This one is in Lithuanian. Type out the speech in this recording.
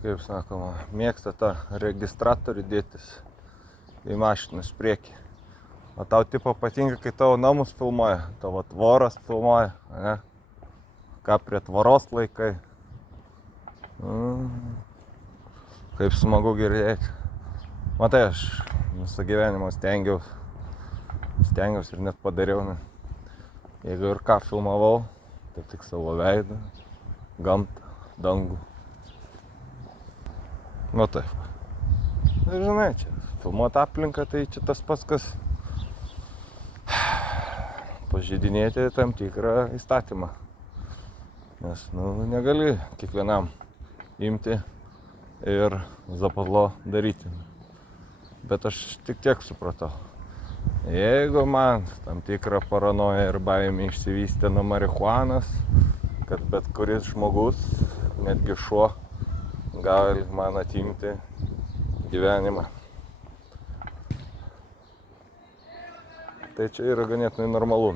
kaip sakoma, mėgsta tą registratorių dėtis į mašinos priekį. O tau tipo patinka, kai tavo namus filmuoja, tavo tvoras filmuoja, ne? Ką prie tvoros laikai. Kaip smagu girdėti. Matai, aš visą gyvenimą stengiausi ir net padariau. Ne? Jeigu ir ką filmavau, tai tik savo veidą, gamtą, dangų. Nu taip. Ir žinai, čia filmuoti aplinką, tai čia tas pats, kas pažeidinėti tam tikrą įstatymą. Nes, negali kiekvienam imti ir zapatlo daryti. Bet aš tik tiek supratau. Jeigu man tam tikrą paranoją ir baimę išsivystė nuo marihuanos, kad bet kuris žmogus, netgi šuo, gali man atimti gyvenimą. Tai čia yra ganėtinai normalu.